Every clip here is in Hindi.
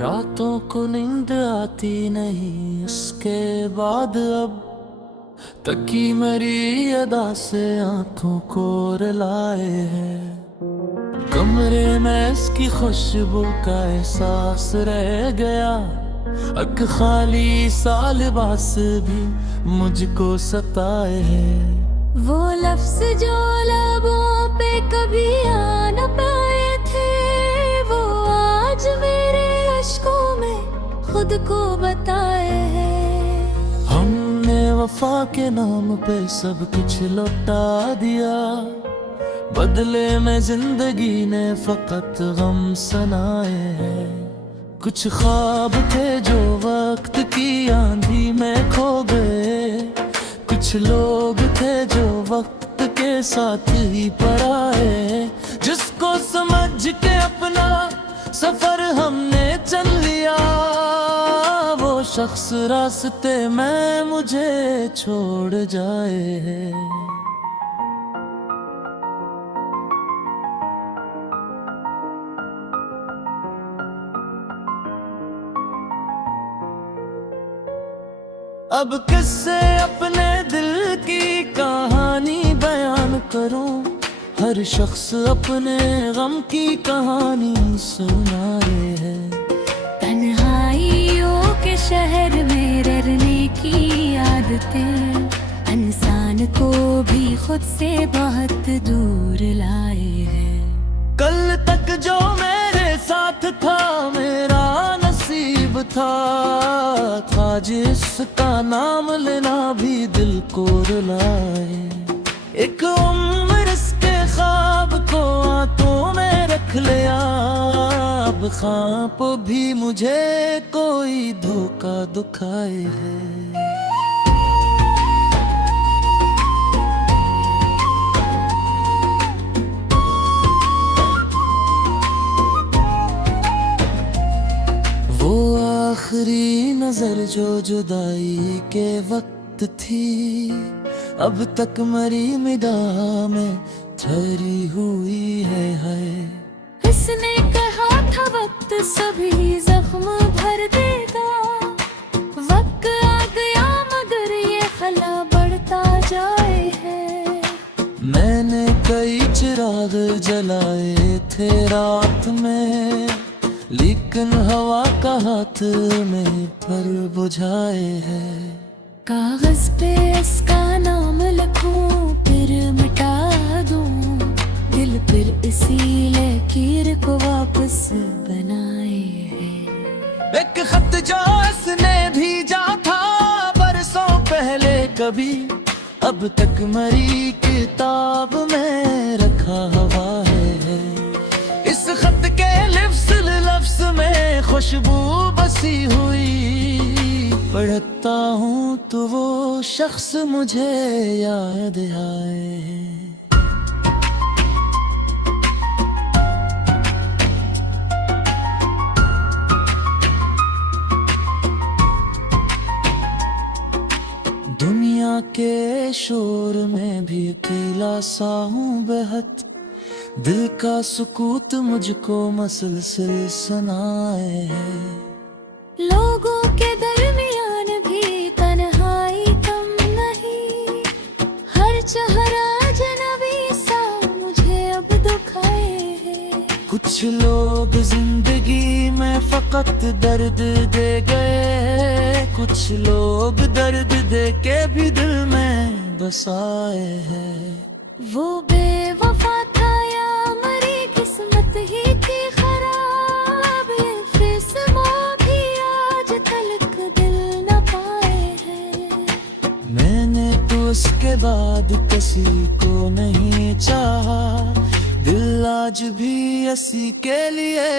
रातों को नींद आती नहीं, उसके बाद अब तकी मेरी अदा से आंखों को रुलाए है। कमरे में इसकी खुशबू का एहसास रह गया, अक खाली सा लिबास भी मुझको सताए है। वो लफ्ज जो लबों पे कभी आ न पाए थे, वो आज मेरे अश्कों में खुद को बताए हैं। हमने वफा के नाम पे सब कुछ लौटा दिया, बदले में जिंदगी ने फकत गम सुनाए हैं। कुछ ख्वाब थे जो वक्त की आंधी में खो गए, कुछ लोग थे जो वक्त के साथ ही पराए। जिसको समझ के अपना सफर हमने चल लिया, वो शख्स रास्ते में मुझे छोड़ जाए। अब किससे अपने दिल की कहानी बयान करूं, हर शख्स अपने गम की कहानी सुनाए है। तन्हाइयों के शहर में रहने की आदतें इंसान को भी खुद से बहुत दूर लाए हैं। कल तक जो मेरे साथ था मेरा नसीब था जिसका नाम लेना भी दिल को रुलाए। एक उम्र इसके ख्वाब को हाथों में रख लिया, अब ख्वाब भी मुझे कोई धोखा दुखाए है। आखिरी नजर जो जुदाई के वक्त थी, अब तक मरी निगाह में ठहरी हुई है। इसने कहा था वक्त सभी जख्म भर देगा, वक्त आ गया मगर ये खला बढ़ता जाए है। मैंने कई चिराग जलाए थे रात में, लेकिन हवा का हाथ में पर बुझाए है। कागज पे इसका नाम लिखूं फिर मिटा दूं, दिल फिर इसी लकीर को वापस बनाए है। एक खत जो इसने भेजा था बरसों पहले कभी, अब तक मरी किताब में रखा हुआ है। इस खत के लफ्ज़ में खुशबू बसी हुई, पढ़ता हूँ तो वो शख्स मुझे याद आए। दुनिया के शोर में भी अकेला सा हूँ बेहद, दिल का सुकूत मुझको मसलसल सुनाए है। लोगों के दरमियान भी तन्हाई कम नहीं, हर चेहरा अजनबी सा मुझे अब दुखाए है। कुछ लोग जिंदगी में फकत दर्द दे गए, कुछ लोग दर्द दे के भी दिल में बसाए हैं। वो बेवफा था या मरी किस्मत ही थी खराब, ये फिस्मो भी आज तलक दिल न पाए हैं। मैंने तो उसके बाद किसी को नहीं चाहा, दिल आज भी इसी के लिए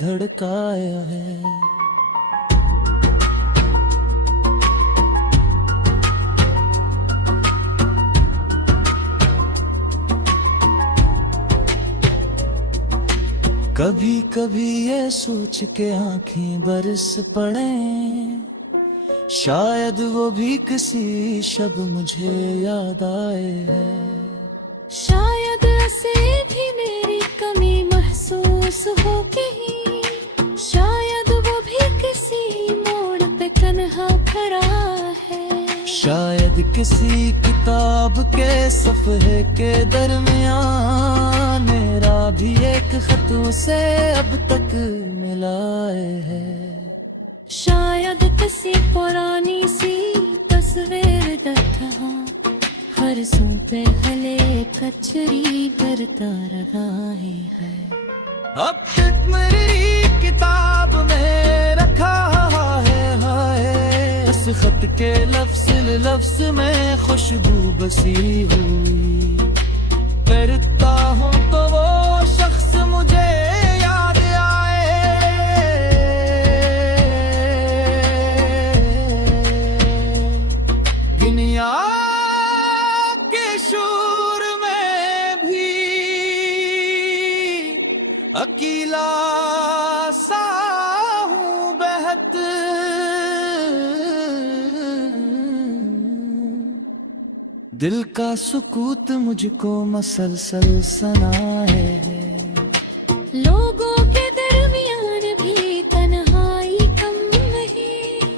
धड़काया है। कभी कभी ये सोच के आंखें बरस पड़े, शायद वो भी किसी शब मुझे याद आए है। शायद ऐसे भी मेरी कमी महसूस हो कहीं, शायद शायद किसी किताब के सफ़े के दरमियान मेरा भी एक खत उसे अब तक मिलाए है। शायद किसी पुरानी सी तस्वीर दरहा फरसों पे हले कचरी करता रहा है। अब तक मेरी किताब में रखा है हाय, इस खत के लफ्ज़ में खुशबू बसी हुई। करता हूँ तो वो शख्स मुझे याद आए, दुनिया के शोर में भी अकेला सा हूँ बहत, दिल का सुकूत मुझको मसलसल सनाए है। लोगों के दरमियान भी तन्हाई कम नहीं,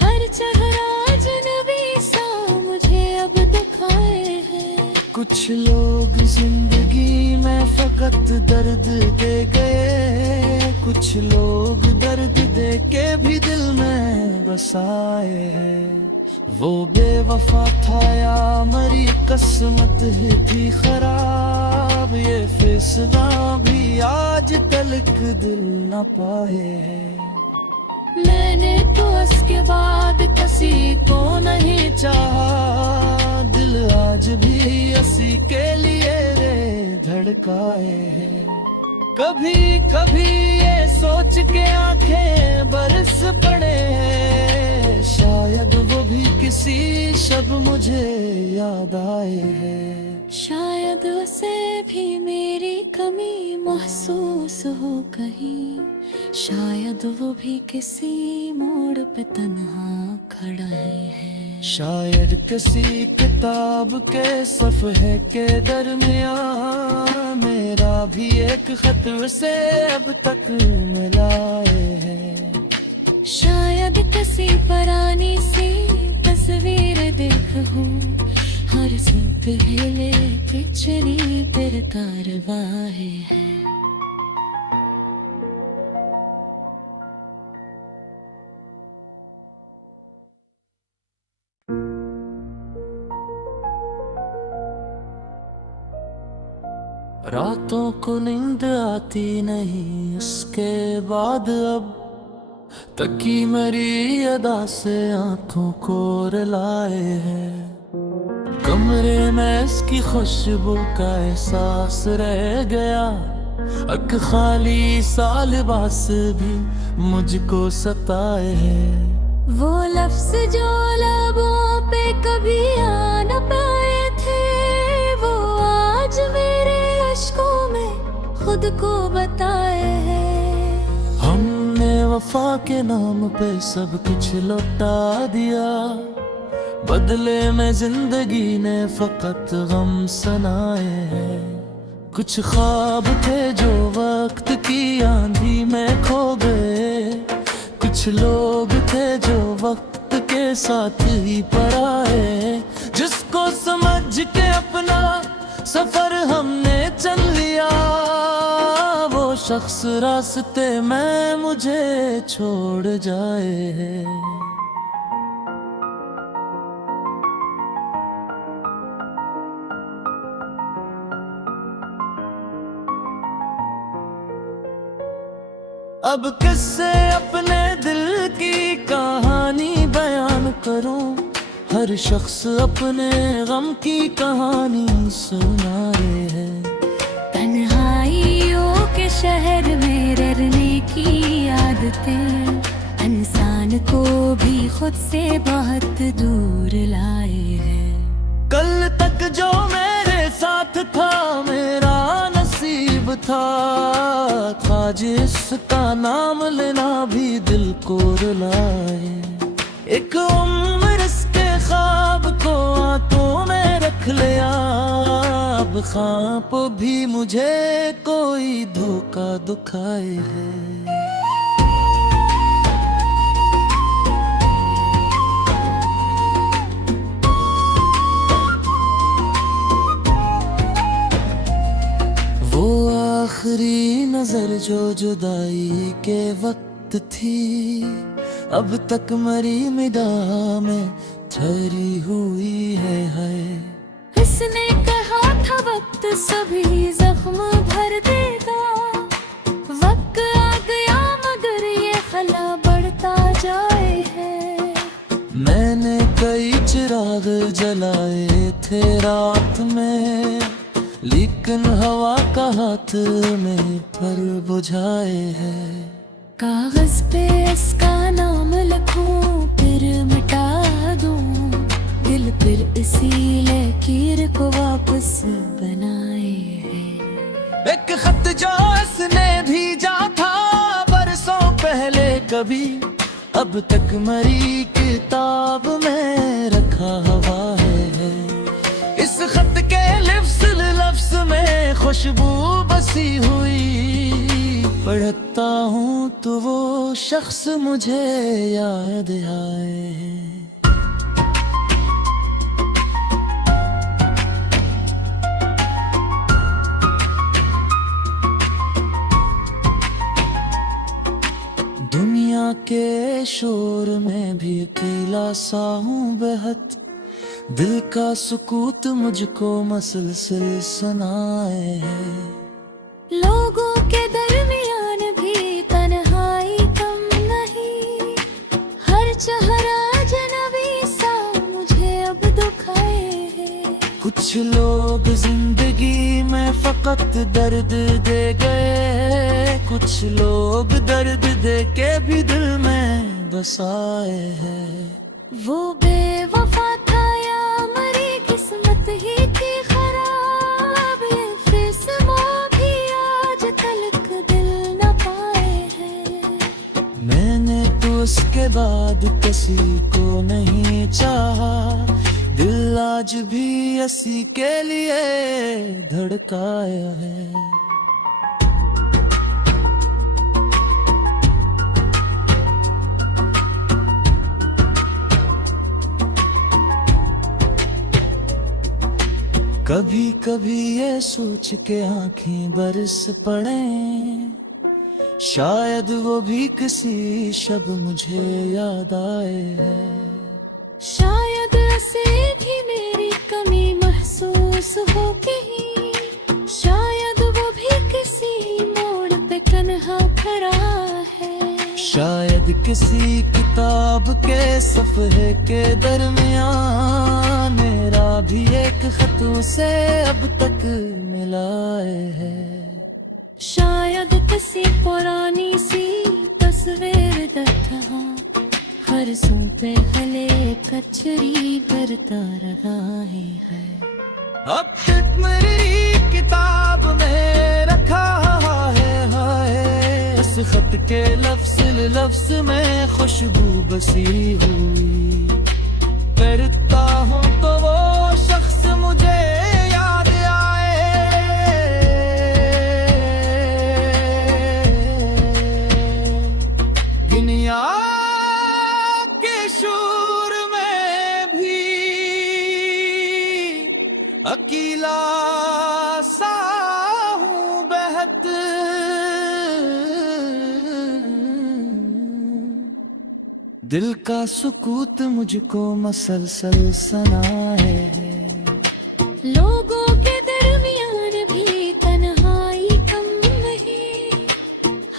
हर चेहरा अजनबी सा मुझे अब दिखाए है। कुछ लोग जिंदगी में फकत दर्द दे गए, कुछ लोग दर्द दे के भी दिल में बसाए हैं। वो बेवफा था या मरी किस्मत ही थी खराब, ये फैसला भी आज तलक दिल न पाए है। मैंने तो उसके बाद किसी को नहीं चाहा, दिल आज भी उसी के लिए रे धड़काए है। कभी कभी ये सोच के आंखें बरस पड़े हैं, शायद वो भी किसी शब मुझे याद आए हैं। शायद उसे भी मेरी कमी महसूस हो कहीं, शायद वो भी किसी मोड़ पे तन्हा खड़ा है। शायद किसी किताब के सफ़े के दरमियान मेरा भी एक खत उसे अब तक मिलाए है। शायद किसी पुरानी सी तस्वीर देखूं, हर सुख हिले पिछली तेरे कारवाहे है। रातों को नींद आती नहीं उसके बाद, अब तकी मेरी अदा से आंखों को रुलाए है। कमरे में इसकी खुशबू का एहसास रह गया, एक खाली सा लिबास भी मुझको सताए है। वो लफ्ज जो लबों पे कभी आ न पाए थे, वो आज मेरे अश्कों में खुद को बताए हैं। हमने वफा के नाम पे सब कुछ लौटा दिया, बदले में जिंदगी ने फकत गम सनाए हैं। कुछ ख्वाब थे जो वक्त की आंधी में खो गए, कुछ लोग थे जो वक्त के साथ ही पराए। जिसको समझ के अपना सफर हमने चल लिया, वो शख्स रास्ते में मुझे छोड़ जाए। अब किससे अपने दिल की कहानी बयान करूं, हर शख्स अपने गम की कहानी सुना रहे हैं। तन्हाइयों के शहर में रहने की आदतें इंसान को भी खुद से बहुत दूर लाए हैं। कल तक जो मेरे साथ था मेरा नसीब था जिसका नाम लेना भी दिल को रुलाए। एक उम्र इसके ख्वाब को आंखों में रख लिया, अब ख्वाब भी मुझे कोई धोखा दुखाए है। आखिरी नजर जो जुदाई के वक्त थी, अब तक मरी निगाह में ठहरी हुई है। इसने कहा था वक्त सभी जख्म भर देगा, वक्त आ गया मगर ये खला बढ़ता जाए है। मैंने कई चिराग जलाए थे रात में, लेकिन हवा का हाथ में पर बुझाए है। कागज पे इसका नाम लिखूं फिर मिटा दूं, दिल फिर इसी लकीर को वापस बनाए है। एक खत जो इसने भेजा था बरसों पहले कभी, अब तक मरी किताब में रखा हुआ है। इस खत के लफ्ज में खुशबू बसी हुई, पढ़ता हूँ तो वो शख्स मुझे याद आए। दुनिया के शोर में भी अकेला सा हूँ बेहद, दिल का सुकूत मुझको मसलसल सुनाए है। लोगों के दरमियान भी तन्हाई कम नहीं, हर चेहरा अजनबी सा मुझे अब दुखाए है। कुछ लोग जिंदगी में फकत दर्द दे गए, कुछ लोग दर्द दे के भी दिल में बसाए हैं। वो बेवफा था या मरी किस्मत ही थी खराब, ये फिस्मो भी आज तलक दिल न पाए हैं। मैंने तो उसके बाद किसी को नहीं चाहा, दिल आज भी इसी के लिए धड़काया है। कभी कभी ये सोच के आंखें बरस पड़े, शायद वो भी किसी शब मुझे याद आए है। शायद ऐसे भी मेरी कमी महसूस हो कहीं, शायद वो भी किसी मोड़ पे तन्हा खड़ा है। शायद किसी किताब के सफ़े के दरमियान मेरा भी एक खत उसे अब तक मिलाए है। शायद किसी पुरानी सी तस्वीर दरहा, हर सू पे हले कचरी करता रहा है। अब तक मेरी किताब में रखा है, हाय इस खत के लफ्ज में खुशबू बसी हुई, करता हूँ तो वो शख्स मुझे याद आए। दुनिया के शोर में भी अकेला सा हूँ बेहद, दिल का सुकूत मुझको मसलसल सुनाए है। लोगों के दरमियान भी तन्हाई कम नहीं,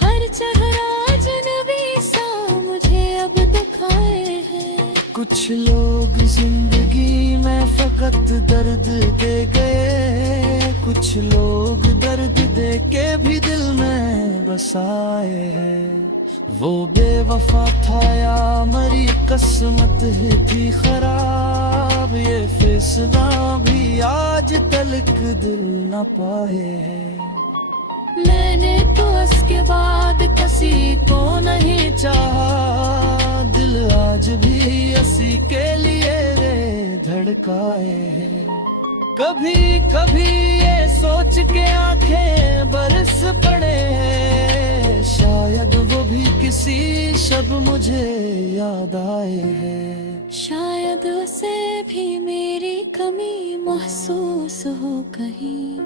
हर चेहरा अजनबी सा मुझे अब दुखाए है। कुछ लोग जिंदगी में फकत दर्द दे गए, कुछ लोग दर्द दे के भी दिल में बसाए हैं। वो बेवफा था या मरी किस्मत ही थी खराब, ये फैसला भी आज तलक दिल न पाए हैं। मैंने तो उसके बाद किसी को नहीं चाहा, दिल आज भी इसी के लिए धड़काए है। कभी कभी ये सोच के आंखें बरस पड़े, शायद वो भी किसी शब मुझे याद आए है। शायद उसे भी मेरी कमी महसूस हो कहीं,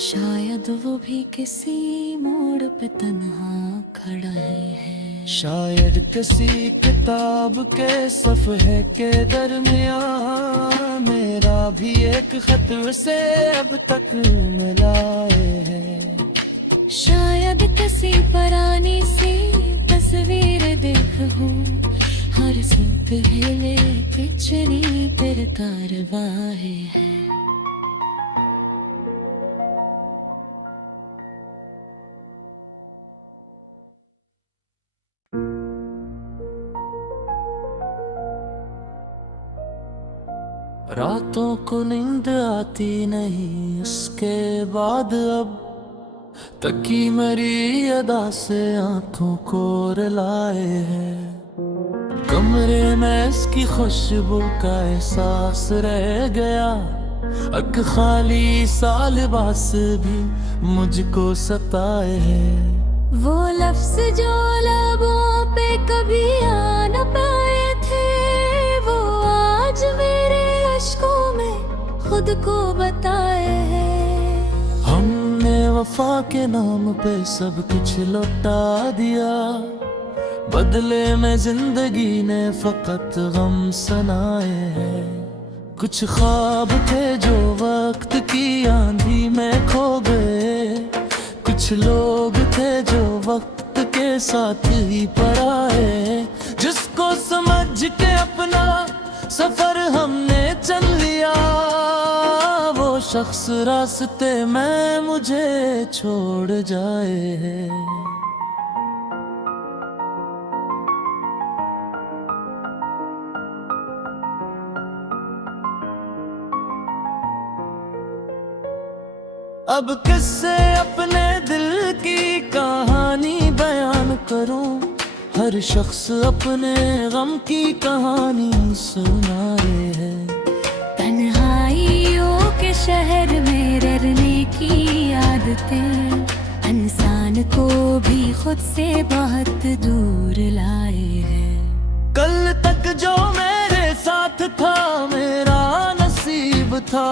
शायद वो भी किसी मोड़ पे तन्हा खड़ा है। शायद किसी किताब के सफ़हे के दरमियान मेरा भी एक खत उसे अब तक मिलाए है। शायद किसी पुरानी सी तस्वीर देखूं, हर सूख हिले पिछली तेरे कारवाहे है। रातों को नींद आती नहीं उसके बाद अब तकी मेरी अदा से आंखों को रुलाए है। कमरे में इसकी खुशबू का एहसास रह गया, अक खाली सा लिबास भी मुझको सताए है। वो लफ्ज जो लबों पे कभी आ न पाए थे, वो आज मेरे अश्कों में खुद को बताए हैं। हमने वफा के नाम पे सब कुछ लौटा दिया, बदले में जिंदगी ने फकत गम सनाए हैं। कुछ ख्वाब थे जो वक्त की आंधी में खो गए, कुछ लोग थे जो वक्त के साथ ही पराए। जिसको समझ के अपना सफर हमने चल लिया, वो शख्स रास्ते में मुझे छोड़ जाए। अब किससे अपने दिल की कहानी बयान करूं, हर शख्स अपने गम की कहानी सुनाए है। तन्हाइयों के शहर में रहने की आदतें इंसान को भी खुद से बहुत दूर लाए हैं। कल तक जो मेरे साथ था मेरा नसीब था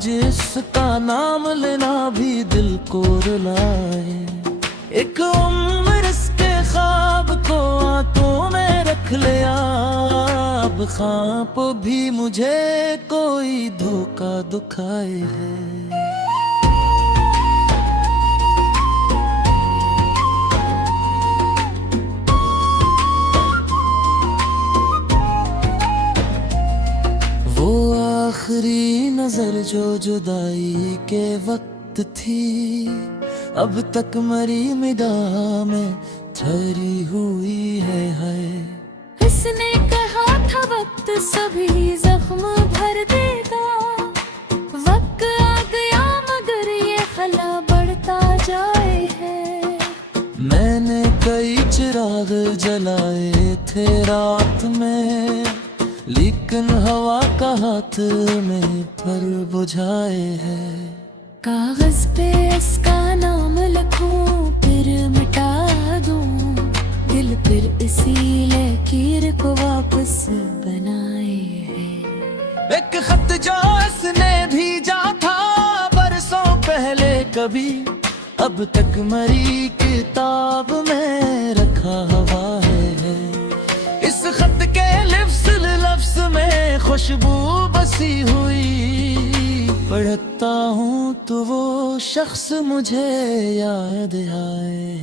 जिसका नाम लेना भी दिल को रुलाए। एक उम्र इसके ख्वाब को आंखों में रख लिया, अब ख्वाब भी मुझे कोई धोखा दुखाए है। आखिरी नजर जो जुदाई के वक्त थी, अब तक मरी निगाह में ठहरी हुई है। इसने कहा था वक्त सभी जख्म भर देगा, वक्त आ गया मगर ये खला बढ़ता जाए है। मैंने कई चिराग जलाए थे रात में, लेकिन हवा का हाथ में पर बुझाए है। कागज पे इसका नाम लिखूं फिर मिटा दूं, दिल फिर इसी लकीर को वापस बनाए है। एक खत जो इसने भेजा था बरसों पहले कभी, अब तक मरी किताब में रखा हुआ है। इस खत के लफ्ज में खुशबू बसी हुई, पढ़ता हूँ तो वो शख्स मुझे याद आए।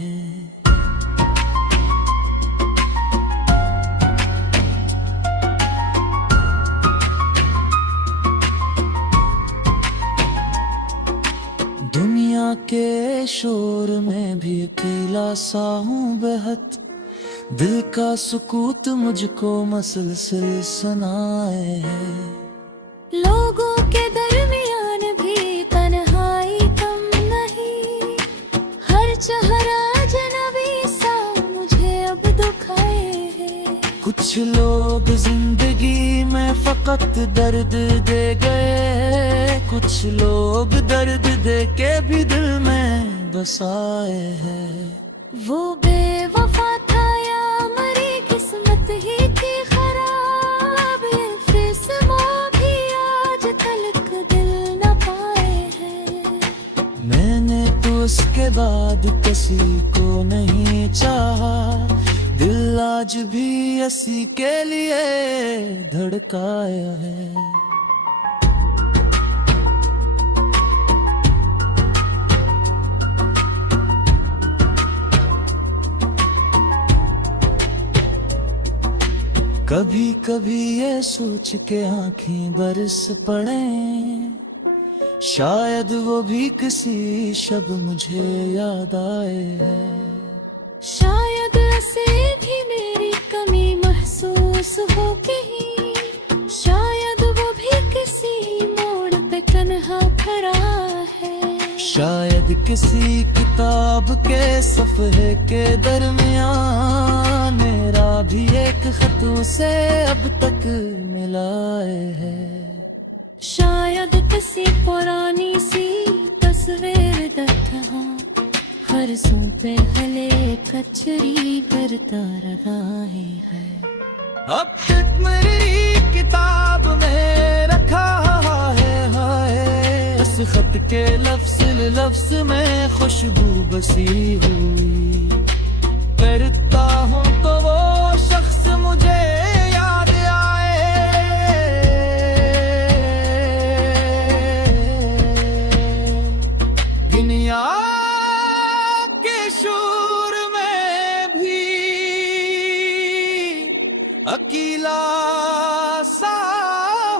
दुनिया के शोर में भी अकेला सा हूँ बेहद, दिल का सुकूत मुझको मसलसल सुनाए है। लोगों के दरमियान भी तन्हाई कम नहीं, हर चेहरा अजनबी सा मुझे अब दुखाए है। कुछ लोग जिंदगी में फकत दर्द दे गए, कुछ लोग दर्द दे के भी दिल में बसाए हैं। वो बेवफा था या मरी किस्मत ही थी खराब, ये फिस्मों भी आज तलक दिल न पाए हैं। बाद किसी को नहीं चाहा, दिल आज भी इसी के लिए धड़काया है। कभी कभी ये सोच के आंखें बरस पड़े, शायद वो भी किसी शब मुझे याद आए है। शायद ऐसे भी मेरी कमी महसूस हो गई, शायद वो भी किसी मोड़ पे तन्हा खड़ा है। शायद किसी किताब के सफ़े के दरमियान मेरा भी एक खत उसे अब तक मिलाए है। शायद किसी पुरानी सी तस्वीर दरहा फरसों पे हले कचरी करता रहा है। अब तक मेरी किताब में रखा है हाय, इस खत के लफ्ज़ में खुशबू बसी हुई। करता हूँ तो वो शख्स मुझे याद आए, दुनिया के शोर में भी अकेला सा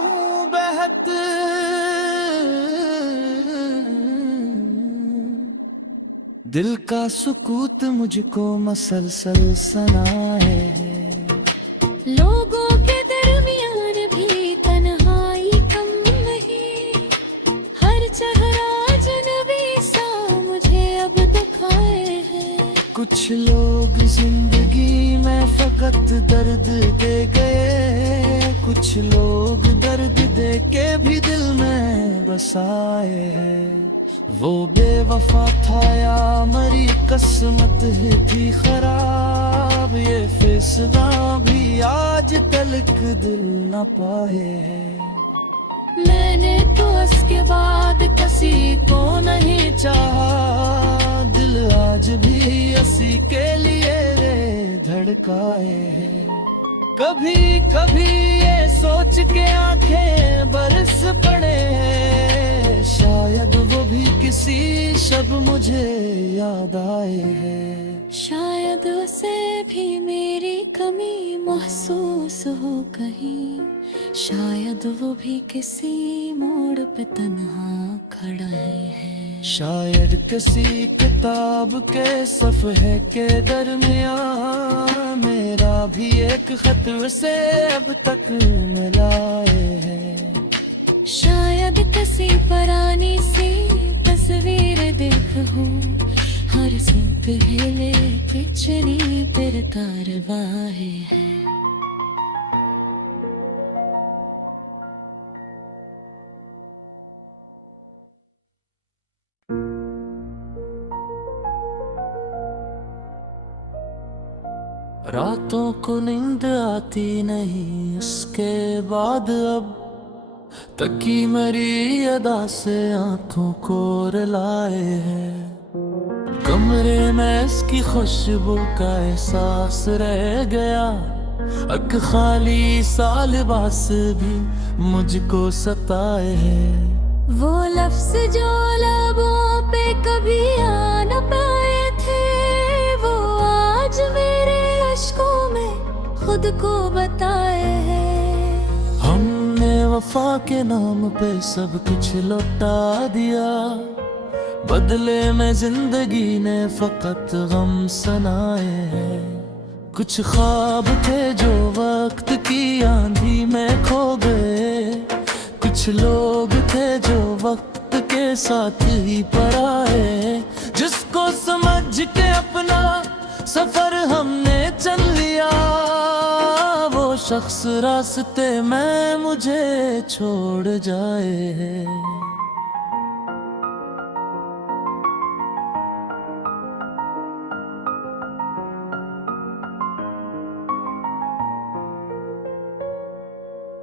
हूँ बहत। दिल का सुकूत मुझको मसलसल सनाए है। लोगों के दरमियान भी तन्हाई कम नहीं, हर चेहरा अजनबी सा मुझे अब दिखाए है। कुछ लोग जिंदगी में फकत दर्द दे गए, कुछ लोग दर्द दे के भी दिल में बसाए हैं। वो बेवफा था या मरी किस्मत ही थी खराब, ये फैसला भी आज तलक दिल न पाए है। मैंने तो उसके बाद किसी को नहीं चाहा, दिल आज भी इसी के लिए धड़काए है। कभी कभी ये सोच के आंखें बरस पड़े, शायद वो भी किसी शब मुझे याद आए है। शायद उसे भी मेरी कमी महसूस हो कहीं, शायद वो भी किसी मोड़ पे तन्हा खड़ा है। शायद किसी किताब के सफ़े के दरमियान मेरा भी एक खत उसे अब तक मिलाए है। शायद किसी पुरानी सी तस्वीर देख हूँ, हर सूप हिले पिछली तेरे कारवाहे है। रातों को नींद आती नहीं उसके बाद, अब तकी मेरी अदा से आंखों को रुलाए है। कमरे में इसकी खुशबू का एहसास रह गया, अक खाली सा लिबास भी मुझको सताए है। वो लफ्ज जो लबों पे कभी आ न पाए थे, वो आज मेरे अश्कों में खुद को बताए हैं। हमने वफा के नाम पे सब कुछ लौटा दिया, बदले में जिंदगी ने फकत गम सनाए हैं। कुछ ख्वाब थे जो वक्त की आंधी में खो गए, कुछ लोग थे जो वक्त के साथ ही पराए। जिसको समझ के अपना सफर हमने चल लिया, वो शख्स रास्ते में मुझे छोड़ जाए।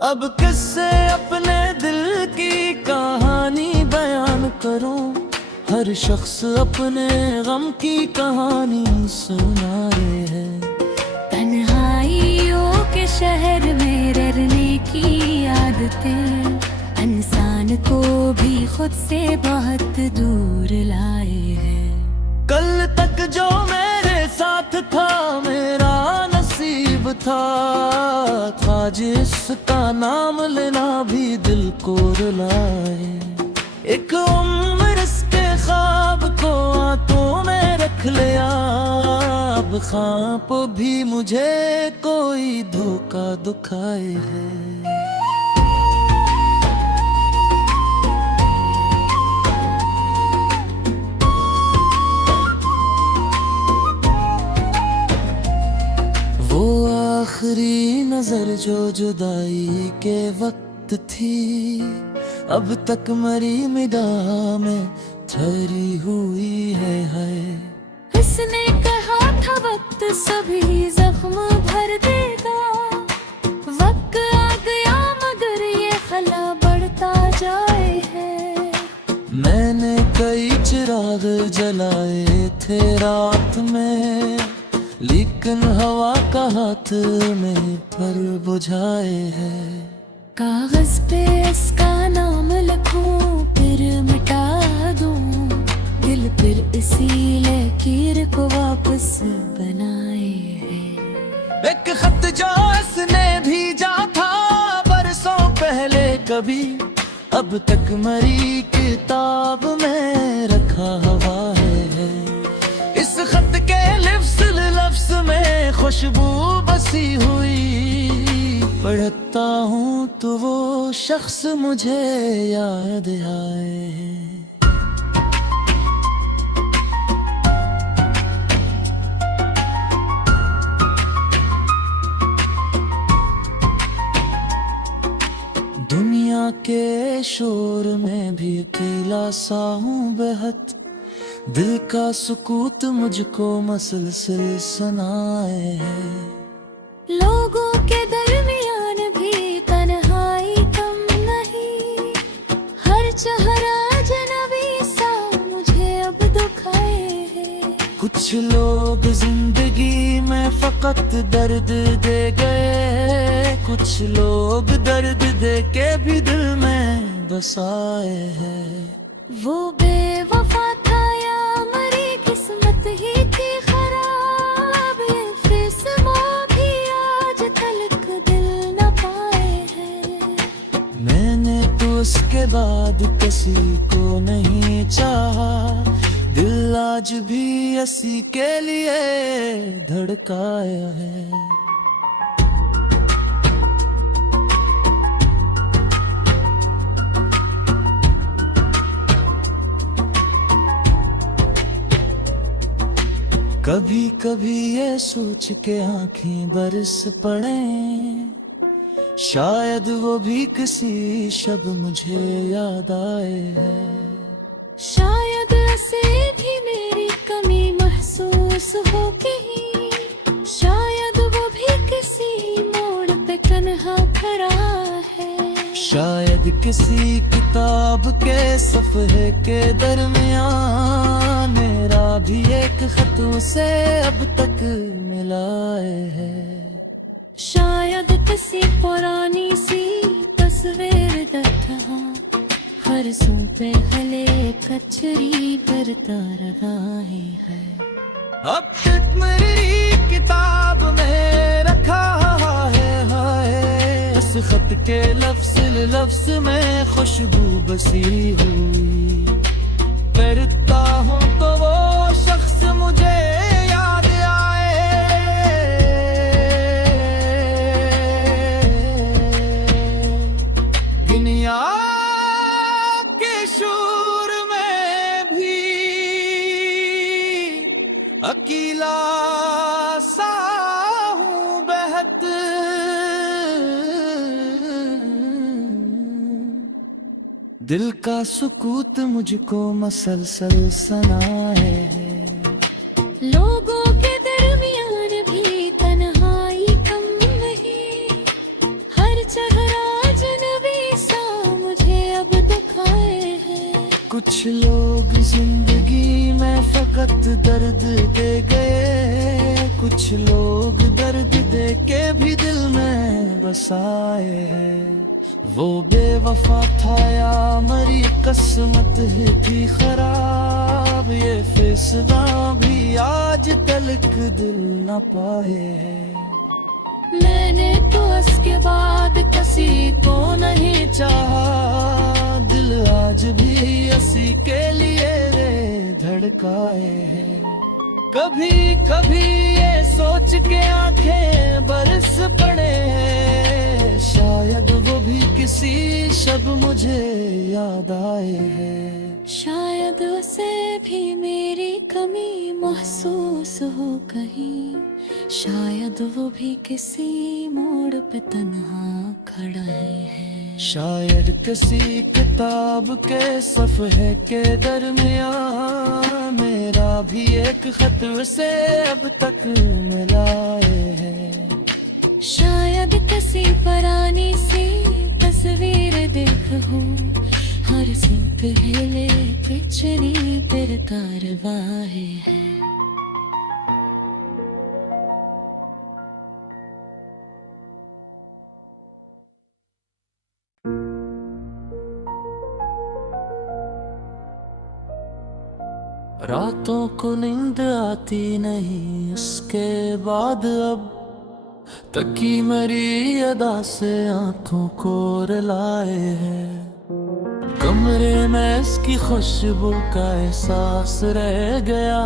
अब किससे अपने दिल की कहानी बयान करूं, हर शख्स अपने गम की कहानी सुनाए है। तन्हाइयों के शहर में रहने की आदतें इंसान को भी खुद से बहुत दूर लाए हैं। कल तक जो मेरे साथ था मेरा नसीब था, आज इसका नाम लेना भी दिल को रुलाए। एक उम्र इसके ख्वाब को आंखों में रख लिया, अब ख्वाब भी मुझे कोई धोखा दुखाए है। वो आखिरी नजर जो जुदाई के वक्त थी, अब तक मरी निगाह में ठहरी हुई है। उसने कहा था वक्त सभी जख्म भर देगा, वक्त आ गया मगर ये खला बढ़ता जाए है। मैंने कई चिराग जलाए थे रात में, लेकिन हवा का हाथ में पर बुझाए है। कागज पे इसका नाम लिखूं फिर मिटा दूं, दिल फिर इसी लकीर को वापस बनाए है। एक खत जो इसने भेजा था बरसों पहले कभी, अब तक मरी किताब में रखा हुआ है। इस खत के लफ्ज में खुशबू बसी हुई, पढ़ता हूँ तो वो शख्स मुझे याद आए। दुनिया के शोर में भी अकेला सा हूँ बेहद, दिल का सुकूत मुझको मसलसल सुनाए है। लोगों के दरमियान भी तन्हाई कम नहीं, हर चेहरा अजनबी सा मुझे अब दुखाए है। कुछ लोग जिंदगी में फकत दर्द दे गए, कुछ लोग दर्द दे के भी दिल में बसाए हैं। वो बेवफा था या मरी किस्मत ही थी खराब, ये फिस्मो भी आज तलक दिल न पाए हैं। मैंने तो उसके बाद किसी को नहीं चाहा, दिल आज भी इसी के लिए धड़काया है। कभी कभी ये सोच के आंखें बरस पड़े, शायद वो भी किसी शब मुझे याद आए है। शायद ऐसे भी मेरी कमी महसूस होगी, शायद वो भी किसी मोड़ पे तन्हा खड़ा है। शायद किसी किताब के सफ़े के दरमियान मेरा भी एक खत उसे अब तक मिलाए है। शायद किसी पुरानी सी तस्वीर देखा, फरसों पे हले कचरी करता रहा है। अब तक मेरी किताब में रखा है, इस खत के लफ्ज में खुशबू बसी हुई, करता हूँ तो वो शख्स मुझे याद आए। दुनिया के शोर में भी अकेला सा हूँ बेहद, दिल का सुकूत मुझको मसलसल सनाए है। लोगों के दरमियान भी तन्हाई कम नहीं, हर चेहरा अजनबी सा मुझे अब दुखाए है। कुछ लोग लोग जिंदगी में फकत दर्द दे गए, कुछ लोग दर्द दे के भी दिल में बसाए हैं। वो बेवफा था या मरी किस्मत ही थी खराब, ये फैसला भी आज तलक दिल न पाए हैं। मैंने तो उसके बाद किसी को नहीं चाहा, दिल आज भी उसी के लिए रे धड़काए हैं। कभी कभी ये सोच के आंखें बरस पड़े हैं, शायद वो भी किसी शब मुझे याद आए हैं। शायद उसे भी मेरी कमी महसूस हो कहीं, शायद वो भी किसी मोड़ पे तन्हा खड़ा है। शायद किसी किताब के सफ़हे के दरमियान मेरा भी एक खत उसे अब तक मिलाए है। शायद किसी पुरानी सी तस्वीर देखूं, हर सिंक हिले पिछली तेरे कारवाए है। रातों को नींद आती नहीं, उसके बाद अब तकी मरी अदा से आंखों को रुलाए हैं। कमरे में इसकी खुशबू का एहसास रह गया,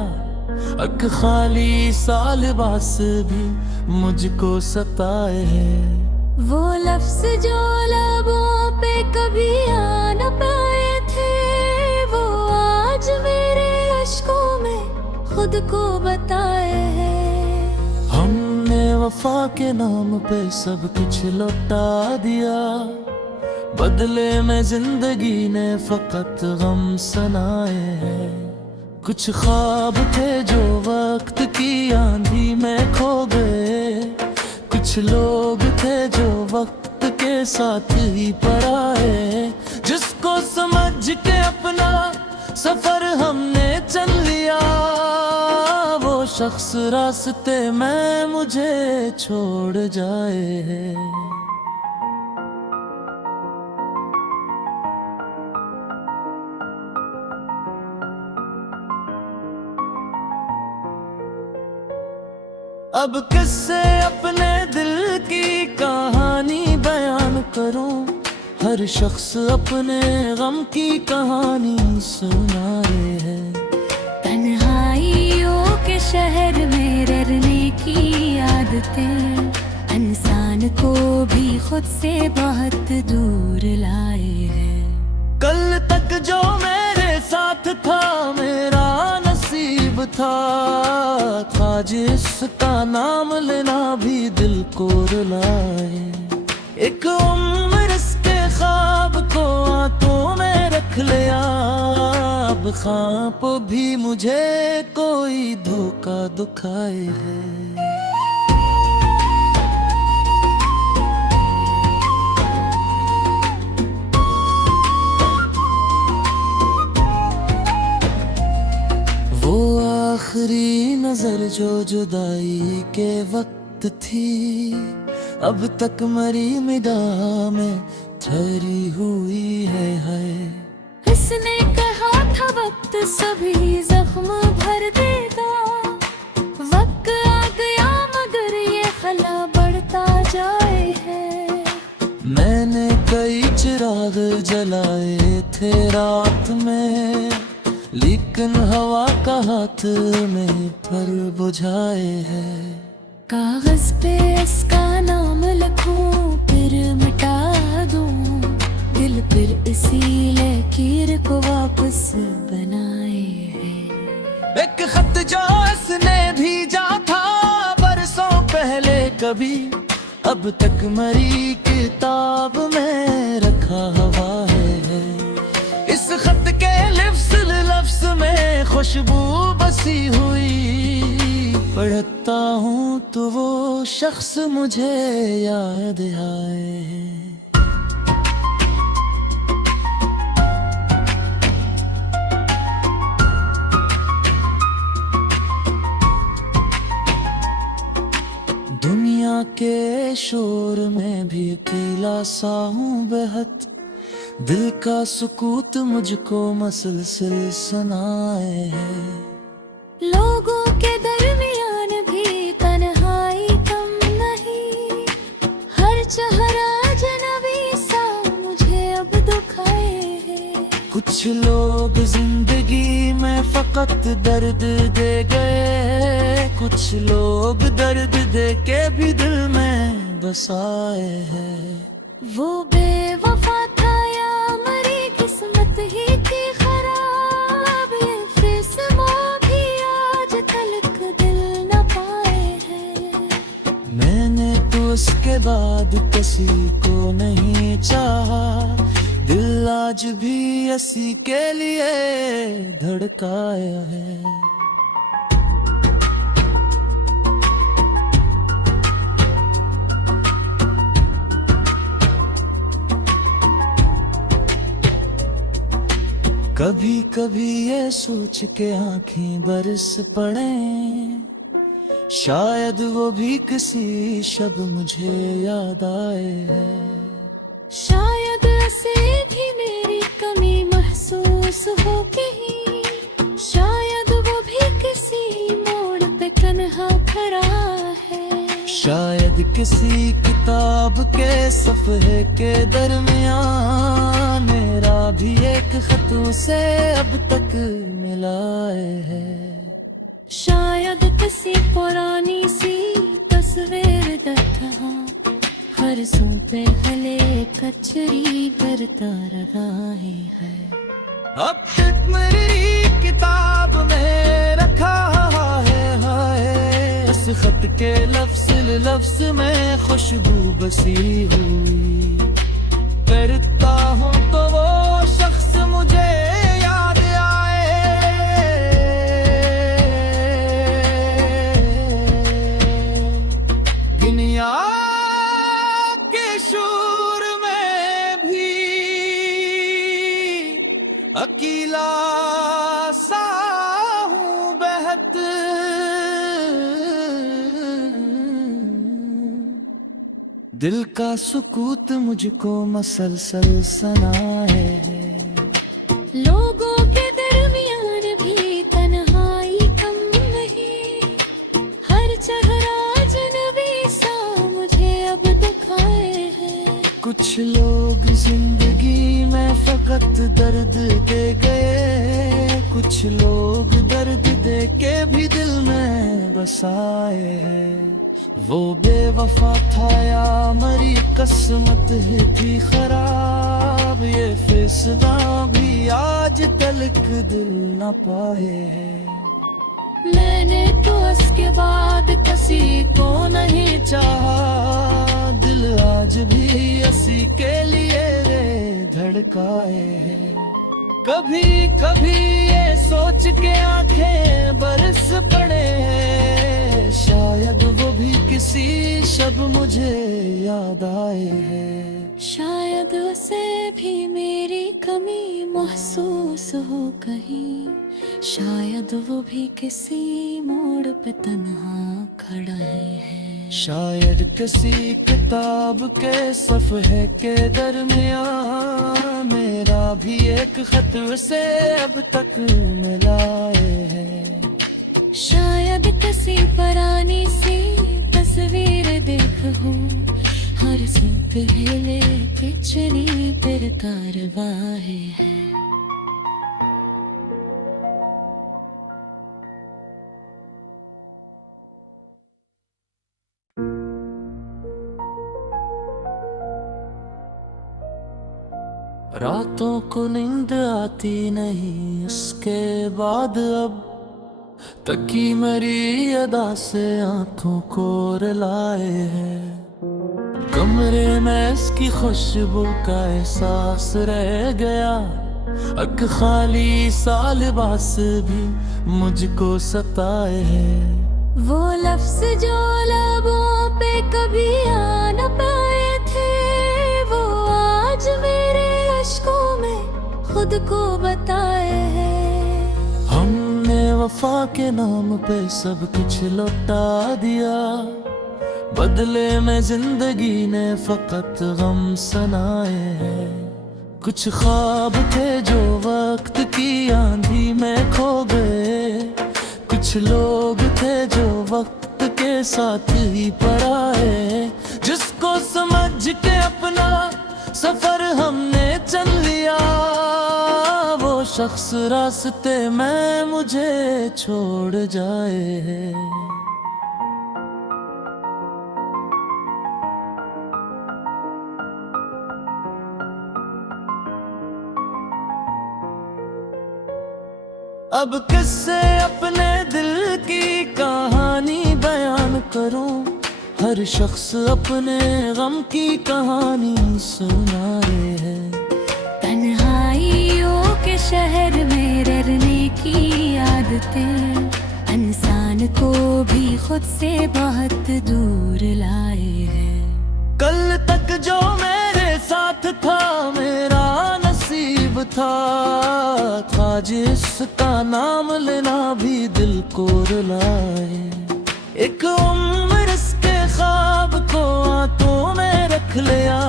अक खाली सा लिबास भी मुझको सताए हैं। वो लफ्ज जो लबों पे कभी आ न पाए थे, वो आज मेरे अश्कों में खुद को बताए हैं। हमने वफा के नाम पे सब कुछ लौटा दिया, बदले में जिंदगी ने फकत गम सुनाए हैं। कुछ ख्वाब थे जो वक्त की आंधी में खो गए, कुछ लोग थे जो वक्त के साथ ही पराए। जिसको समझ के अपना सफर हमने चल लिया, वो शख्स रास्ते में मुझे छोड़ जाए। अब किससे अपने दिल की कहानी बयान करूं, हर शख्स अपने गम की कहानी सुनाए है। तन्हाइयों के शहर में रहने की आदतें इंसान को भी खुद से बहुत दूर लाए हैं। कल तक जो मेरे साथ था मेरा नसीब था, जिसका नाम लेना भी दिल को रुलाए। एक उम्र इसके ख्वाब को आंखों में रख लिया, अब ख्वाब भी मुझे कोई धोखा दुखाए है। वो आखिरी नजर जो जुदाई के वक्त थी, अब तक मरी निगाह में ठहरी हुई है। इसने कहा था वक्त सभी जख्म भर देगा, वक्त आ गया मगर ये खला बढ़ता जाए है। मैंने कई चिराग जलाए थे रात में, लेकिन हवा का हाथ में पर बुझाए है। कागज पे इसका नाम लिखूं फिर मिटा दूं, दिल फिर इसी लकीर को वापस बनाए है। एक खत जो इसने भेजा था बरसों पहले कभी, अब तक मरी किताब में रखा हुआ है। इस खत के लफ्ज में खुशबू बसी हुई, पढ़ता हूँ तो वो शख्स मुझे याद आए। के शोर में भी अकेला सा हूँ बेहद, दिल का सुकूत मुझको मसलसल सुनाए है। लोगों के दरमियान भी तन्हाई कम नहीं, हर चेहरा अजनबी सा मुझे अब दुखाए है। कुछ लोग जिंदगी में फकत दर्द दे गए, कुछ लोग दर्द दे के भी दिल में बसाए हैं। वो बेवफा था या मरी किस्मत ही थी खराब, ये फिस्मा भी आज तलक दिल न पाए हैं। मैंने तो उसके बाद किसी को नहीं चाहा, दिल आज भी इसी के लिए धड़काया है। कभी कभी ये सोच के आंखें बरस पड़े, शायद वो भी किसी शब मुझे याद आए है। शायद ऐसे भी मेरी कमी महसूस हो कहीं, शायद वो भी किसी मोड़ पे तन्हा खड़ा है। शायद किसी किताब के सफ़े के दरमियान मेरा भी एक खत उसे अब तक मिलाए है। शायद किसी पुरानी सी तस्वीर देखा, फरसों पे हले कचरी करता रहा है। अब तक मेरी किताब में रखा है हाय, इस खत के लफ्ज़ में खुशबू बसी हुई। करता हूँ तो वो शख्स मुझे याद आए, दुनिया के शोर में भी अकेला सा हूँ बेहद, दिल का सुकूत मुझको मसलसल सुनाए है। लोगों के दरमियान भी तन्हाई कम नहीं, हर चेहरा अजनबी सा मुझे अब दुखाए है। कुछ लोग जिंदगी में फकत दर्द दे गए, कुछ लोग दर्द दे के भी दिल में बसाए हैं। वो बेवफा था या मरी किस्मत ही थी खराब, ये फिसना भी आज तलक दिल न पाए हैं। मैंने तो उसके बाद किसी को नहीं चाहा, दिल आज भी इसी के लिए धड़काए है। कभी कभी ये सोच के आंखें बरस पड़े हैं, शायद वो भी किसी शब मुझे याद आए हैं। शायद उसे भी मेरी कमी महसूस हो कहीं, शायद वो भी किसी मोड़ पे तन्हा खड़ा है। शायद किसी किताब के सफ़े के दरमियान मेरा भी एक खत उसे अब तक मिलाए है। शायद किसी पुरानी सी तस्वीर देखूं, हर सिंह हिले पिछली पर कारवाही है। रातों को नींद आती नहीं उसके बाद, अब तकी मेरी अदा से आंखों को रुलाए है। कमरे में इसकी खुशबू का एहसास रह गया, अक खाली सा लिबास भी मुझको सताए है। वो लफ्ज जो लबों पे कभी आ न पाए थे, वो आज मेरे अश्कों में खुद को बताए हैं। हमने वफा के नाम पे सब कुछ लौटा दिया, बदले में जिंदगी ने फकत गम सनाए हैं। कुछ ख्वाब थे जो वक्त की आंधी में खो गए, कुछ लोग थे जो वक्त के साथ ही पराए। जिसको समझ के अपना सफर हमने चल लिया, वो शख्स रास्ते में मुझे छोड़ जाए। अब किससे अपने दिल की कहानी बयान करूं, हर शख्स अपने गम की कहानी सुनाए है। तन्हाइयों के शहर में रहने की आदतें इंसान को भी खुद से बहुत दूर लाए हैं। कल तक जो मेरे साथ था मेरा नसीब था जिसका नाम लेना भी दिल को रुलाए। एक उम्र इसके ख्वाब को हाथों में रख लिया,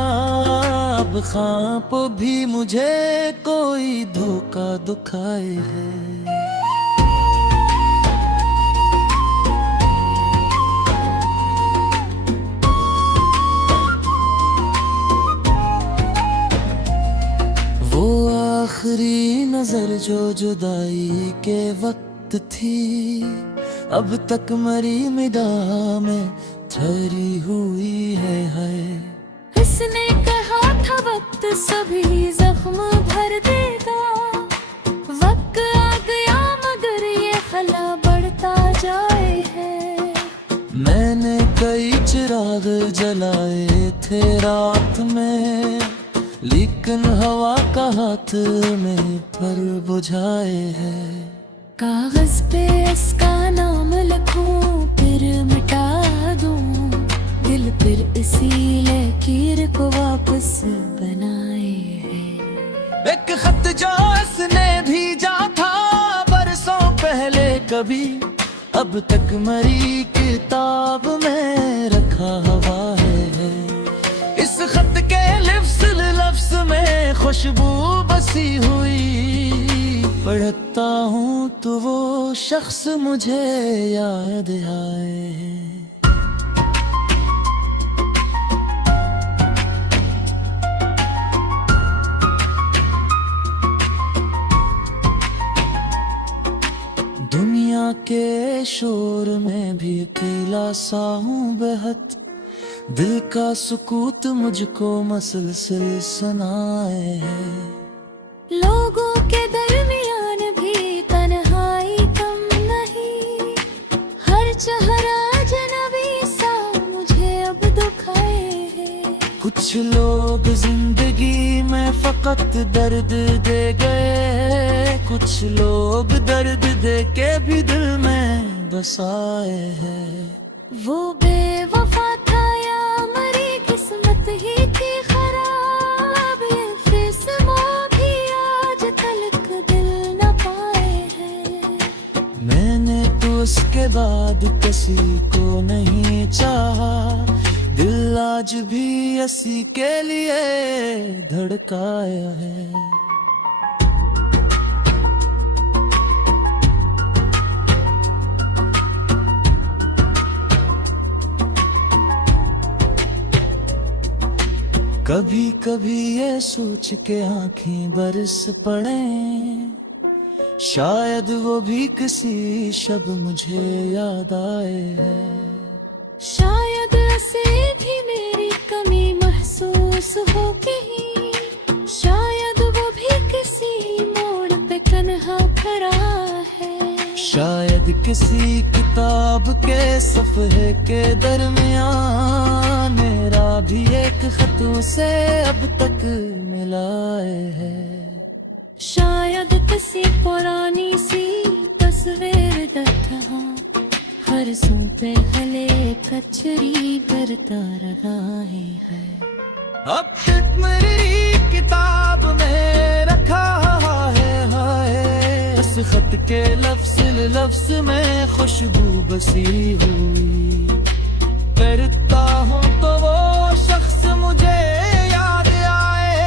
अब ख्वाब भी मुझे कोई धोखा दुखाए है। आखिरी नजर जो जुदाई के वक्त थी, अब तक मरी निगाह में ठहरी हुई है। इसने कहा था वक्त सभी जख्म भर देगा, वक्त आ गया मगर ये खला बढ़ता जाए है। मैंने कई चिराग जलाए थे रात में, लेकिन हवा का हाथ में पर बुझाए है। कागज पे इसका नाम लिखूं फिर मिटा दूं, दिल फिर इसी लकीर को वापस बनाए है। एक खत जो इसने भेजा था बरसों पहले कभी, अब तक मरी किताब में रखा हुआ है। इस खत के लफ्ज़ में खुशबू बसी हुई, पढ़ता हूँ तो वो शख्स मुझे याद आए। दुनिया के शोर में भी अकेला सा हूँ बेहद, दिल का सुकूत मुझको मसलसल सुनाए है। लोगों के दरमियान भी तन्हाई कम नहीं, हर चेहरा अजनबी सा मुझे अब दुखाए है। कुछ लोग जिंदगी में फकत दर्द दे गए, कुछ लोग दर्द दे के भी दिल में बसाए हैं। वो बेवफा था या मरी किस्मत ही थी खराब, ये फिस्मो भी आज तलक दिल न पाए हैं। मैंने तो उसके बाद किसी को नहीं चाहा, दिल आज भी इसी के लिए धड़काया है। कभी कभी ये सोच के आंखें बरस पड़े, शायद वो भी किसी शब मुझे याद आए है। शायद ऐसे भी मेरी कमी महसूस हो कहीं, शायद वो भी किसी मोड़ पे तन्हा खड़ा है। शायद किसी किताब के सफ़े के दरमियान मेरा भी एक खत उसे अब तक मिलाए है। शायद किसी पुरानी सी तस्वीर दथा फरसों पे हले कचरी करता रहा है। अब तक मेरी किताब में रखा है, इस खत के लफ्ज़ में खुशबू बसी हुई। करता हूँ तो वो शख्स मुझे याद आए।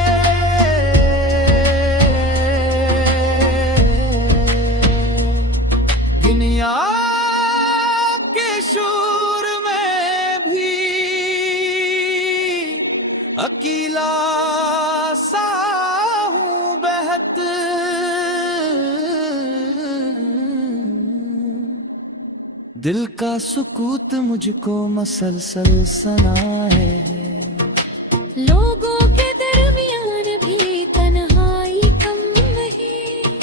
दुनिया के शोर में भी अकेला सा हूँ बहत, दिल का सुकूत मुझको मसलसल सनाए है। लोगों के दरमियान भी तन्हाई कम नहीं,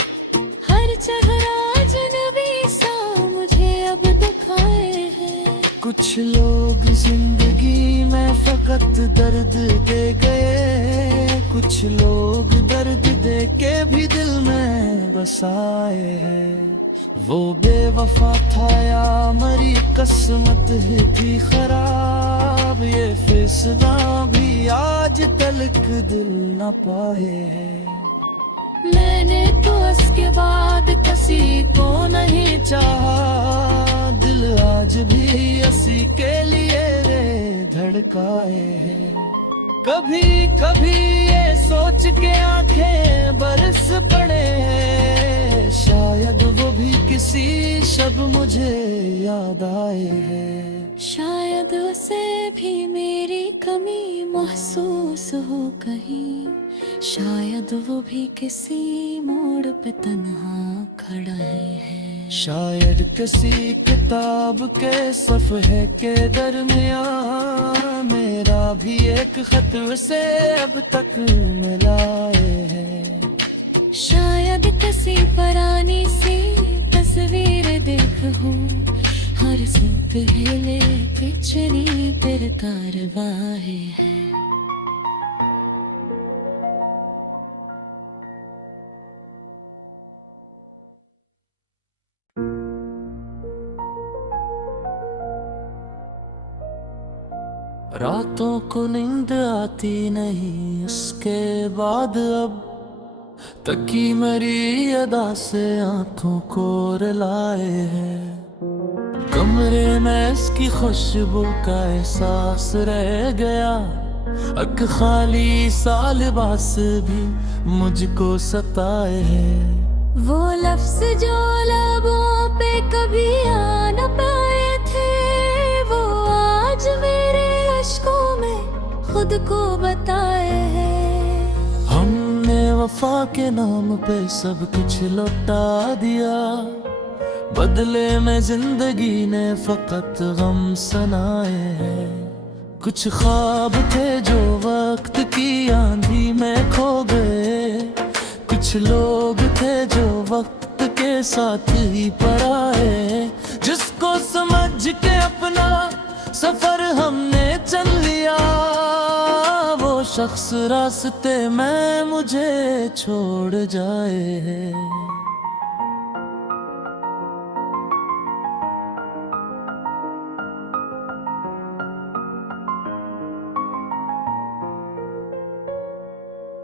हर चेहरा अजनबी सा मुझे अब दिखाए हैं। कुछ लोग जिंदगी में फकत दर्द दे गए, कुछ लोग दर्द दे के भी दिल में बसाए हैं। वो बेवफा था या मरी किस्मत ही थी खराब, ये फैसला भी आज तलक दिल न पाए हैं। मैंने तो उसके बाद किसी को नहीं चाहा, दिल आज भी उसी के लिए धड़काए हैं। कभी कभी ये सोच के आंखें बरस पड़े हैं, शायद वो भी किसी शब मुझे याद आए हैं। शायद उसे भी मेरी कमी महसूस हो कहीं, शायद वो भी किसी मोड़ पे तन्हा खड़ा है। शायद किसी किताब के सफ़हे के दरमियान मेरा भी एक खत उसे अब तक मिलाए है। शायद किसी पुरानी सी तस्वीर देख हूँ, हर से पहले पिछली तेरे कारवाए है। रातों को नींद आती नहीं, उसके बाद अब तकी मेरी अदा से आंखों को रुलाए है। कमरे में इसकी खुशबू का एहसास रह गया, अक खाली सा लिबास भी मुझको सताए है। वो लफ्ज जो लबों पे कभी आ न पाए थे, वो आज मेरे अश्कों में खुद को बताए हैं। हमने वफा के नाम पे सब कुछ लौटा दिया, बदले में जिंदगी ने फकत गम सनाए हैं। कुछ ख्वाब थे जो वक्त की आंधी में खो गए, कुछ लोग थे जो वक्त के साथ ही पराए। जिसको समझ के अपना सफर हमने चल लिया, वो शख्स रास्ते में मुझे छोड़ जाए।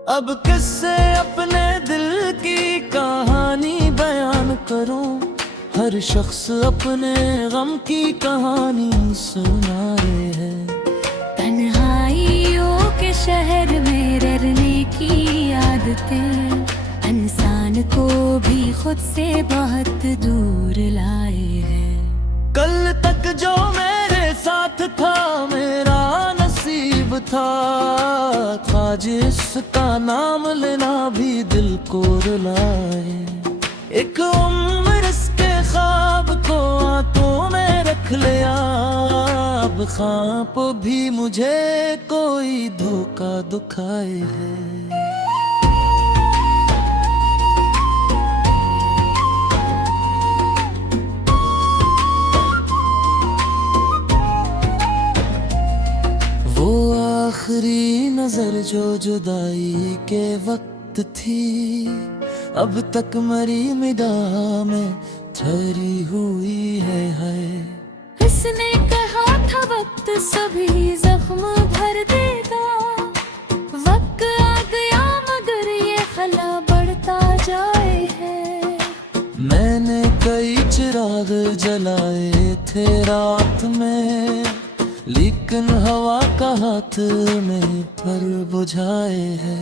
अब किससे अपने दिल की कहानी बयान करूं, हर शख्स अपने गम की कहानी सुना रहे हैं। तन्हाइयों के शहर में रहने की आदतें इंसान को भी खुद से बहुत दूर लाए हैं। कल तक जो मेरे साथ था मेरा नसीब था, आज इसका नाम लेना भी दिल को रुलाए। एक उम्र इसके ख्वाब को हाथों में रख लिया, अब ख्वाब भी मुझे कोई धोखा दुखाए है। वो आखिरी नजर जो जुदाई के वक्त थी, अब तक मरी निगाह में ठहरी हुई है। इसने कहा था वक्त सभी जख्म भर देगा, वक्त आ गया मगर ये खला बढ़ता जाए है। मैंने कई चिराग जलाए थे रात में, लेकिन हवा का हाथ में पर बुझाए है।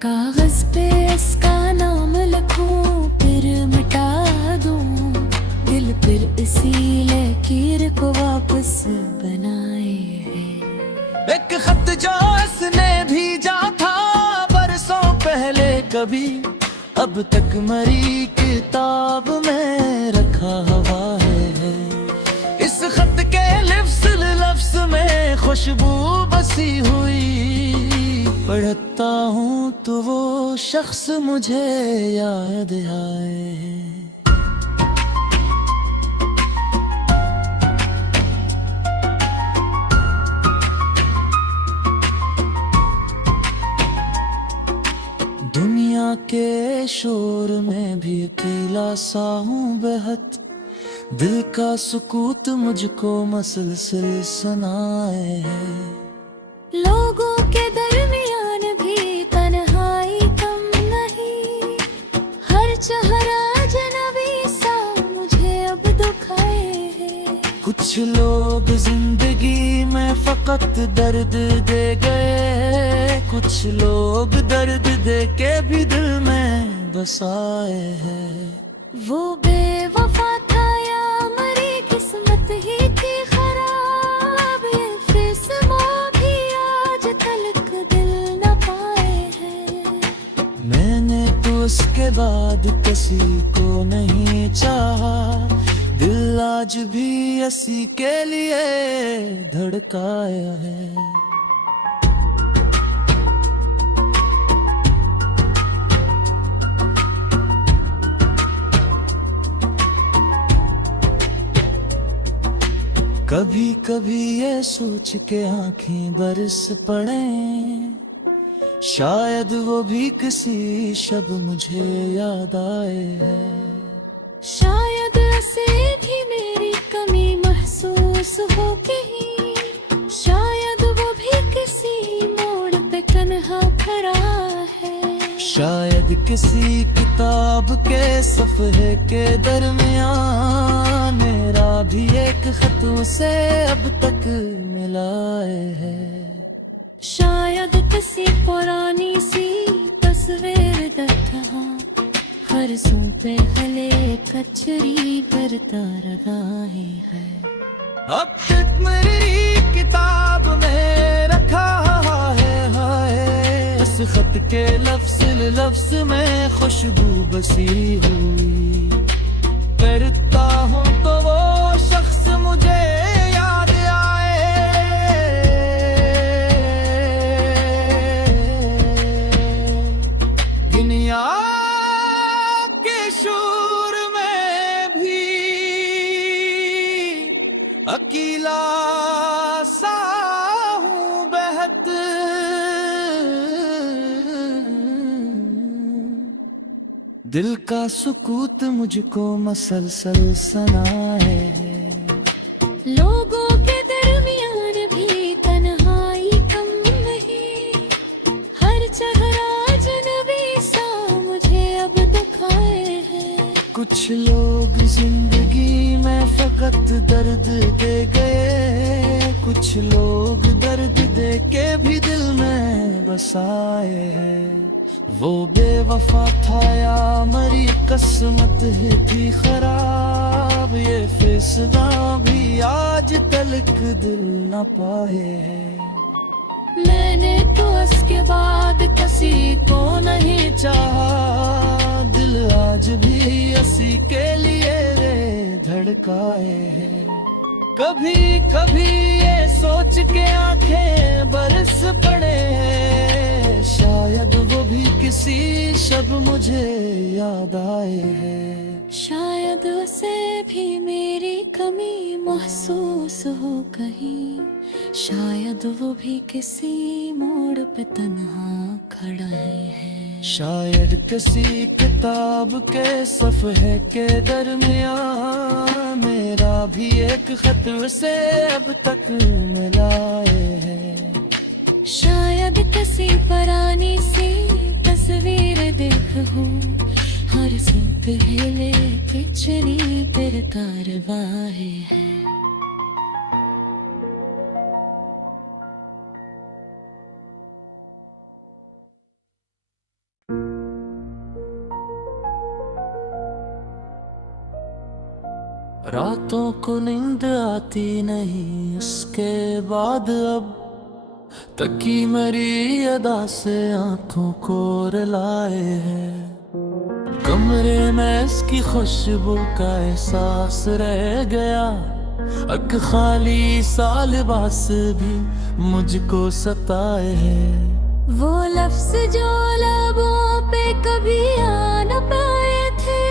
कागज पे इसका नाम लिखूं फिर मिटा दूं, दिल फिर इसी लकीर को वापस बनाए है। एक खत जो इसने भेजा था बरसों पहले कभी, अब तक मरी किताब में रखा हुआ है। इस खत के लफ्ज में खुशबू बसी हुई, पढ़ता हूँ तो वो शख्स मुझे याद आए। दुनिया के शोर में भी अकेला सा हूँ बेहद, दिल का सुकूत मुझको मसलसल सुनाए है। लोगों के दरमियान भी तन्हाई कम नहीं, हर चेहरा अजनबी सा मुझे अब दुखाए है। कुछ लोग जिंदगी में फकत दर्द दे गए, कुछ लोग दर्द दे के भी दिल में बसाए हैं। वो बेवफा था या मरी किस्मत ही थी खराब, ये फैसला भी आज तलक दिल न पाए हैं। मैंने तो उसके बाद किसी को नहीं चाहा, दिल आज भी इसी के लिए धड़काया है। कभी कभी ये सोच के आंखें बरस पड़े, शायद वो भी किसी शब मुझे याद आए है। शायद ऐसे भी मेरी कमी महसूस हो कहीं, शायद वो भी किसी मोड़ पे तन्हा खड़ा है। शायद किसी किताब के सफ़े के दरमियान मेरा भी एक खत उसे अब तक मिलाए है। शायद किसी पुरानी सी तस्वीर देखा, फरसों पे हले कचरी करता रहा है। अब तक मेरी किताब में रखा है हाय, इस खत के लफ्ज में खुशबू बसी हुई, करता हूँ तो वो शख्स मुझे याद आए। दुनिया के शोर में भी अकेला सा हूँ बेहद, दिल का सुकूत मुझको मसलसल सुनाए है। लोगों के दरमियान भी तन्हाई कम नहीं, हर चेहरा अजनबी सा मुझे अब दुखाए है। कुछ लोग जिंदगी में फकत दर्द दे गए, कुछ लोग दर्द दे के भी दिल में बसाए हैं। वो बेवफा था या मरी किस्मत ही थी खराब, ये फैसला भी आज तलक दिल न पाए हैं। मैंने तो उसके बाद किसी को नहीं चाहा, दिल आज भी इसी के लिए धड़काए है। कभी कभी ये सोच के आंखें बरस पड़े, शायद वो भी किसी शब मुझे याद आए है। शायद उसे भी मेरी कमी महसूस हो कहीं, शायद वो भी किसी मोड़ पे तन्हा खड़ा है। शायद किसी किताब के सफ़े के दरमियान मेरा भी एक खत उसे अब तक मिलाए है। शायद किसी पुरानी सी तस्वीर देख हूँ, हर सूप हिले पिछली फिर कारवाही है। रातों को नींद आती नहीं उसके बाद अब तकी मेरी अदा से आंखों को रुलाए है। कमरे में इसकी खुशबू का एहसास रह गया, अक खाली सा लिबास भी मुझको सताए है। वो लफ्ज जो लबों पे कभी आ न पाए थे,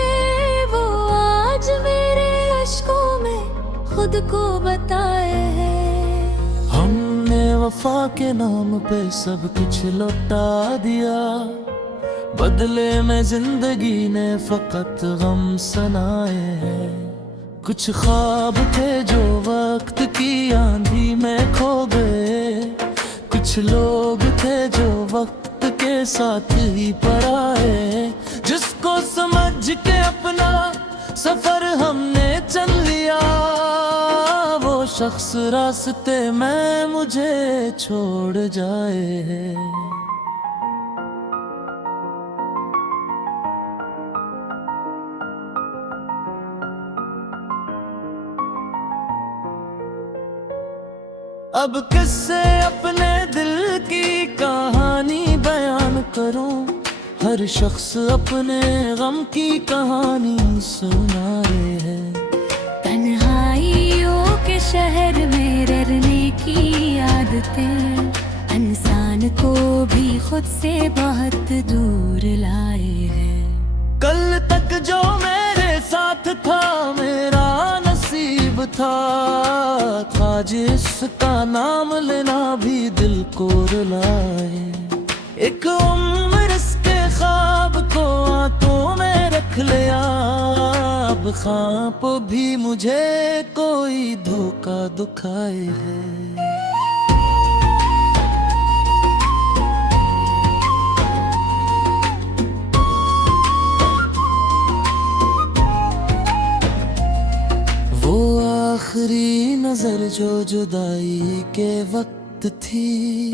वो आज मेरे अश्कों में खुद को बताए हैं। हमने वफा के नाम पे सब कुछ लौटा दिया, बदले में जिंदगी ने फकत गम सनाए हैं। कुछ ख्वाब थे जो वक्त की आंधी में खो गए, कुछ लोग थे जो वक्त के साथ ही पराए। जिसको समझ के अपना सफर हमने चल लिया, वो शख्स रास्ते में मुझे छोड़ जाए। अब किससे अपने दिल की कहानी बयान करूं, हर शख्स अपने गम की कहानी सुना रहे हैं। तन्हाइयों के शहर में रहने की आदतें इंसान को भी खुद से बहुत दूर लाए हैं। कल तक जो मेरे साथ था मेरा नसीब था जिसका नाम लेना भी दिल को रुलाए। एक उम्र इसके ख्वाब को आंखों में रख लिया, अब ख्वाब भी मुझे कोई धोखा दुखाए है। आखिरी नजर जो जुदाई के वक्त थी,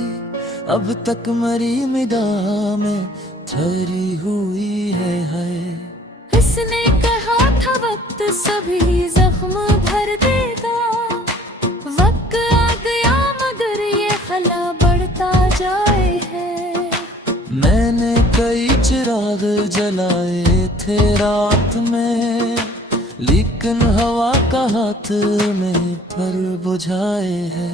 अब तक मरी निगाह में ठहरी हुई है। इसने कहा था वक्त सभी जख्म भर देगा, वक्त आ गया मगर ये खला बढ़ता जाए है। मैंने कई चिराग जलाए थे रात में, लेकिन हवा का हाथ में पर बुझाए है।